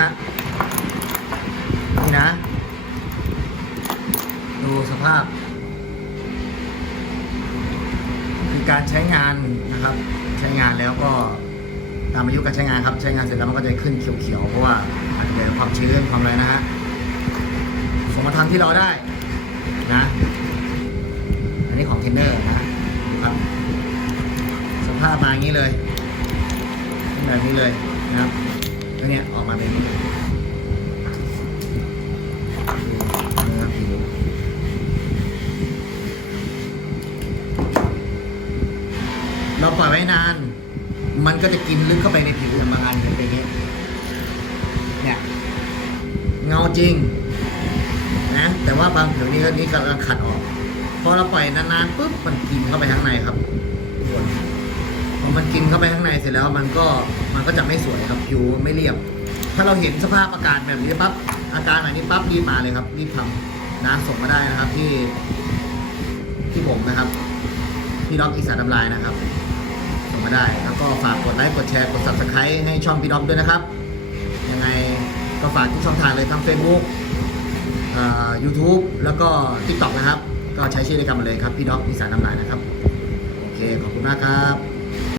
ฮะ นี่นะ ดูสภาพ คือการใช้งานนะครับ ใช้งานแล้วก็ตามอายุการใช้งานครับ ใช้งานเสร็จแล้วมันก็จะขึ้นเขียวๆ เพราะว่าอาจจะเกิดความชื้นความอะไรนะฮะสมรรถนที่เราได้นะ อันนี้ของเทนเนอร์นะดูครับสภาพมาอย่างนี้เลยแบบนี้เลยนะครับ เนี่ยออกมาเป็นอย่างนี้ดูนะครับผิวเราปล่อยไว้นาน มันก็จะกินลึกเข้าไปในผิวอย่างบางอันเป็นอย่างนี้เนี่ยเงาจริงนะแต่ว่าบางผิวนี่ก็นี่กำลังขัดออกพอเราปล่อยนานๆปุ๊บมันกินเข้าไปข้างในครับ มันกินเข้าไปข้างในเสร็จแล้วมันก็มันก็จะไม่สวยครับผิวไม่เรียบ ถ้าเราเห็นสภาพอาการแบบนี้ปั๊บอาการแบบนี้ปั๊บรีบมาเลยครับรีบทำนะส่งมาได้นะครับที่ที่ผมนะครับพี่ด็อกอีสานน้ำลายนะครับ ส่งมาได้แล้วก็ฝากกดไลค์กดแชร์กด subscribe ให้ช่องพี่ด็อกด้วยนะครับ ยังไงก็ฝากทุกช่องทางเลยทั้ง Facebook ยูทูบแล้วก็ TikTok นะครับ ก็ใช้ชื่อในกันมาเลยครับ พี่ด็อกอีสานน้ำลายนะครับ โอเค ขอบคุณมากครับ